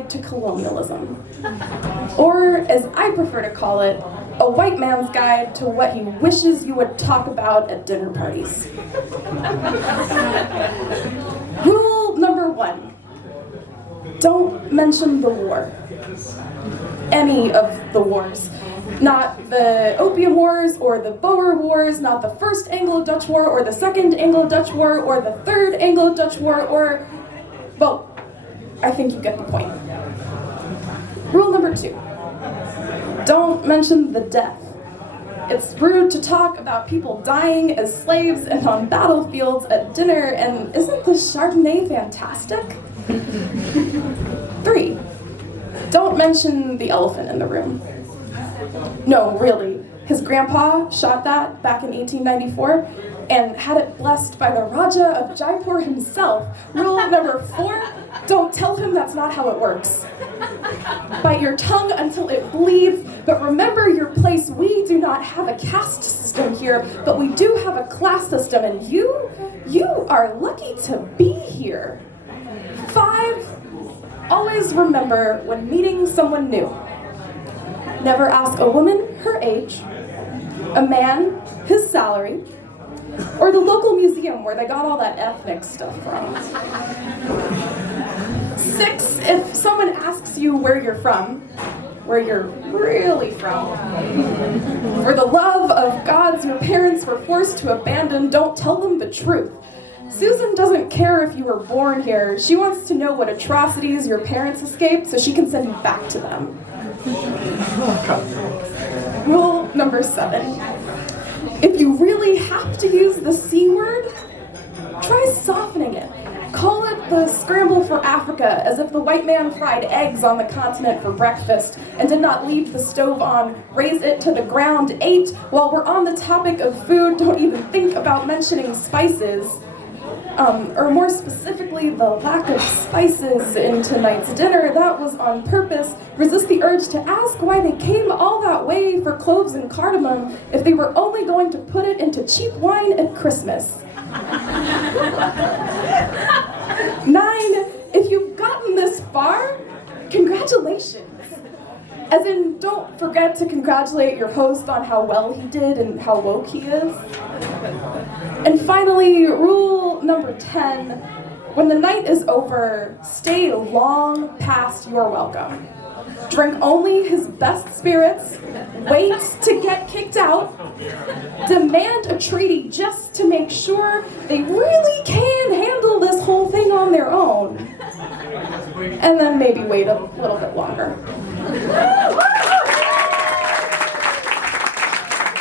guide to colonialism. Or, as I prefer to call it, a white man's guide to what he wishes you would talk about at dinner parties. Rule number 1. Don't mention the war. Any of the wars. Not the Opium Wars, or the Boer Wars, not the First Anglo-Dutch War, or the Second Anglo-Dutch War, or the Third Anglo-Dutch War, or... well, I think you get the point. Rule number 2. Don't mention the death. It's rude to talk about people dying as slaves and on battlefields at dinner, and isn't the Chardonnay fantastic? 3. Don't mention the elephant in the room. No, really. His grandpa shot that back in 1894 and had it blessed by the Raja of Jaipur himself. Rule number 4, don't tell him that's not how it works. Bite your tongue until it bleeds, but remember your place. We do not have a caste system here, but we do have a class system, and you are lucky to be here. 5, always remember when meeting someone new. Never ask a woman her age, a man his salary, or the local museum where they got all that ethnic stuff from. 6, if someone asks you where you're from, where you're really from, for the love of gods your parents were forced to abandon, don't tell them the truth. Susan doesn't care if you were born here. She wants to know what atrocities your parents escaped so she can send you back to them. Rule number 7. If you really have to use the C word, try softening it. Call it the scramble for Africa, as if the white man fried eggs on the continent for breakfast and did not leave the stove on, raise it to the ground, ate. While we're on the topic of food, don't even think about mentioning spices. Or more specifically, the lack of spices in tonight's dinner. That was on purpose. Resist the urge to ask why they came all that way for cloves and cardamom if they were only going to put it into cheap wine at Christmas. 9, if you've gotten this far, congratulations. As in, don't forget to congratulate your host on how well he did and how woke he is. And finally, rule number 10, when the night is over, stay long past your welcome. Drink only his best spirits, wait to get kicked out, demand a treaty just to make sure they really can handle this whole thing on their own, and then maybe wait a little bit longer.